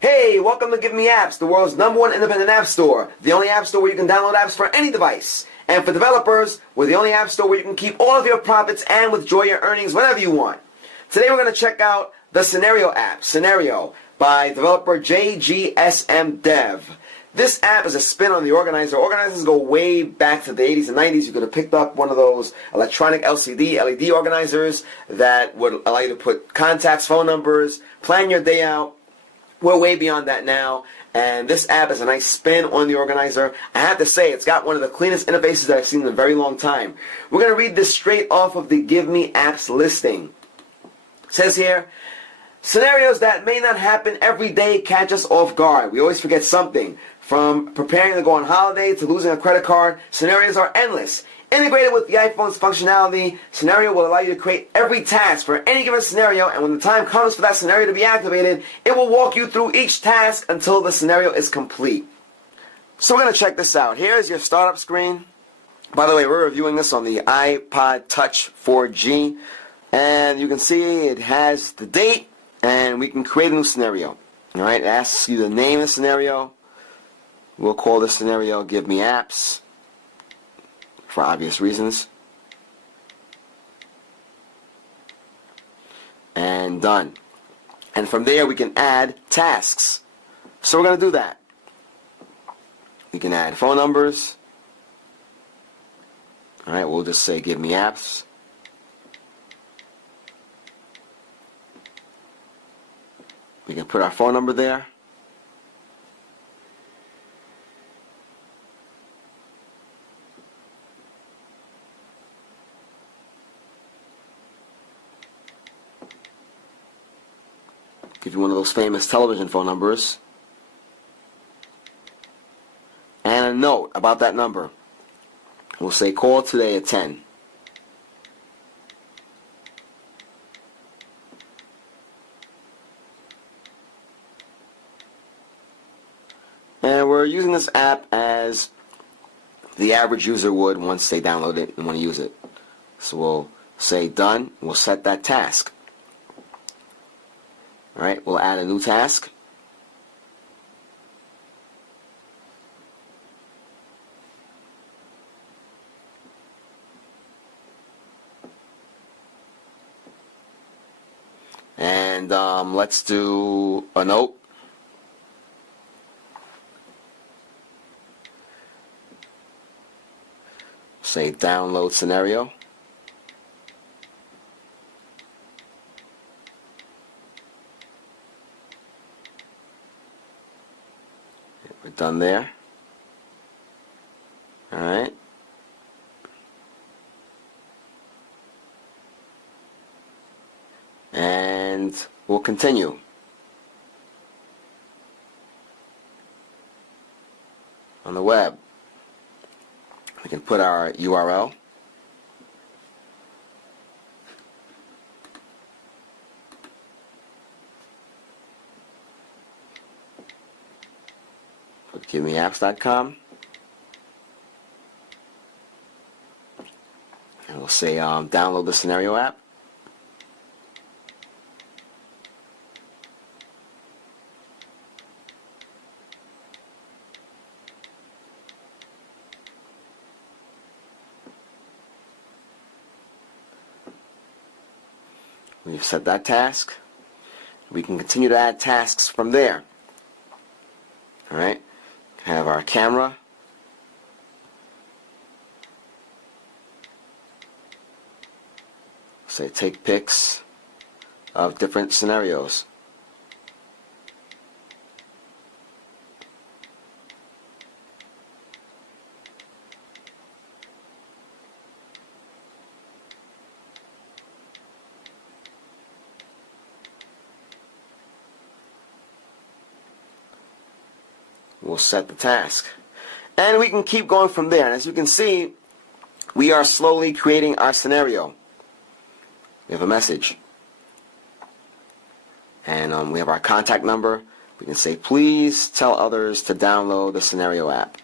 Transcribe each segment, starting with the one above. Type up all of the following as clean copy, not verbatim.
Hey, welcome to GiveMeApps, the world's #1 independent app store. The only app store where you can download apps for any device. And for developers, we're the only app store where you can keep all of your profits and withdraw your earnings whenever you want. Today we're going to check out the Scenario app, Scenario, by developer JGSM Dev. This app is a spin on the organizer. Organizers go way back to the 80s and 90s. You could have picked up one of those electronic LED organizers that would allow you to put contacts, phone numbers, plan your day out. We're way beyond that now, and this app is a nice spin on the organizer. I have to say, it's got one of the cleanest interfaces that I've seen in a very long time. We're going to read this straight off of the GiveMeApps listing. It says here, scenarios that may not happen every day catch us off guard. We always forget something. From preparing to go on holiday to losing a credit card, scenarios are endless. Integrated with the iPhone's functionality, Scenario will allow you to create every task for any given scenario, and when the time comes for that scenario to be activated, it will walk you through each task until the scenario is complete. So we're going to check this out. Here's your startup screen. By the way, we're reviewing this on the iPod Touch 4G, and you can see it has the date, and we can create a new scenario. All right, it asks you to name the scenario. We'll call this scenario GiveMeApps, for obvious reasons. And done. And from there we can add tasks. So we're going to do that. We can add phone numbers. Alright, we'll just say GiveMeApps. We can put our phone number there. Give you one of those famous television phone numbers. And a note about that number. We'll say call today at 10. And we're using this app as the average user would once they download it and want to use it. So we'll say done. We'll set that task. Alright, we'll add a new task. And let's do a note. Say download scenario. We're done there. Alright. And we'll continue. On the web, we can put our URL. GiveMeApps.com, and we'll say download the Scenario app. We've set that task. We can continue to add tasks from there. Alright. Have our camera. Say take pics of different scenarios. We'll set the task. And we can keep going from there. And as you can see, we are slowly creating our scenario. We have a message. And we have our contact number. We can say, please tell others to download the Scenario app.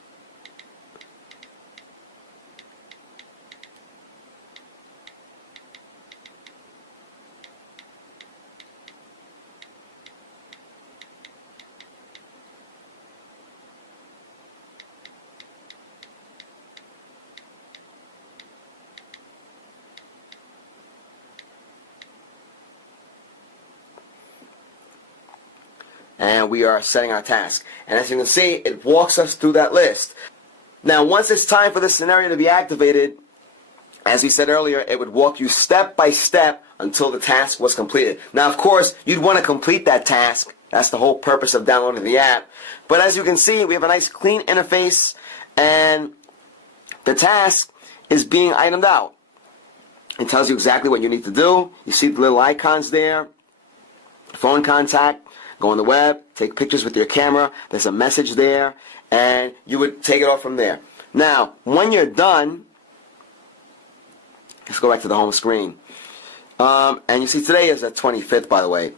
and we are setting our task. And as you can see, it walks us through that list. Now, once it's time for this scenario to be activated, as we said earlier, it would walk you step by step until the task was completed. Now, of course, you'd want to complete that task. That's the whole purpose of downloading the app. But as you can see, we have a nice clean interface, and the task is being itemed out. It tells you exactly what you need to do. You see the little icons there. Phone contact, go on the web, take pictures with your camera. There's a message there, and you would take it off from there. Now, when you're done, let's go back to the home screen. And you see today is the 25th, by the way.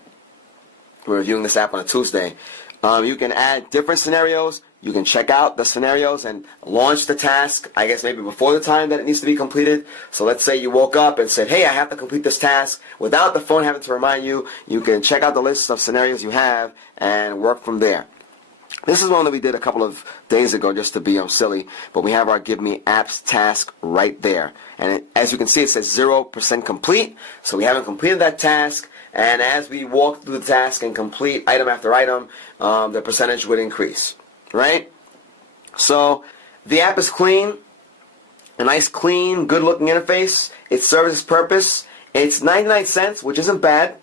We're reviewing this app on a Tuesday. You can add different scenarios. You can check out the scenarios and launch the task, I guess maybe before the time that it needs to be completed. So let's say you woke up and said, hey, I have to complete this task. Without the phone having to remind you, you can check out the list of scenarios you have and work from there. This is one that we did a couple of days ago just to be silly, but we have our GiveMeApps task right there. And as you can see, it says 0% complete, so we haven't completed that task. And as we walk through the task and complete item after item, the percentage would increase, right? So the app is clean, a nice, clean, good-looking interface. It serves its purpose. It's 99 cents, which isn't bad.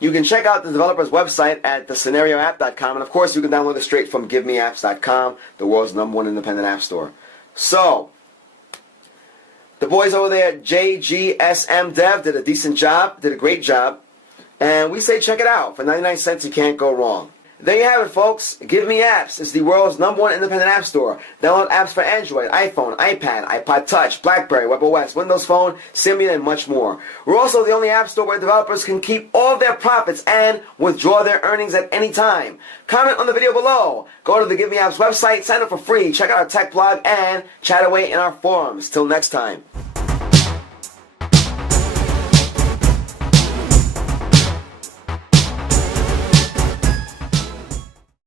You can check out the developer's website at thescenarioapp.com, and of course you can download it straight from GiveMeApps.com, the world's #1 independent app store. So, the boys over there at JGSM Dev did a decent job, did a great job, and we say check it out. For 99 cents you can't go wrong. There you have it, folks. GiveMeApps is the world's #1 independent app store. Download apps for Android, iPhone, iPad, iPod Touch, BlackBerry, WebOS, Windows Phone, Symbian, and much more. We're also the only app store where developers can keep all of their profits and withdraw their earnings at any time. Comment on the video below. Go to the GiveMeApps website, sign up for free, check out our tech blog, and chat away in our forums. Till next time.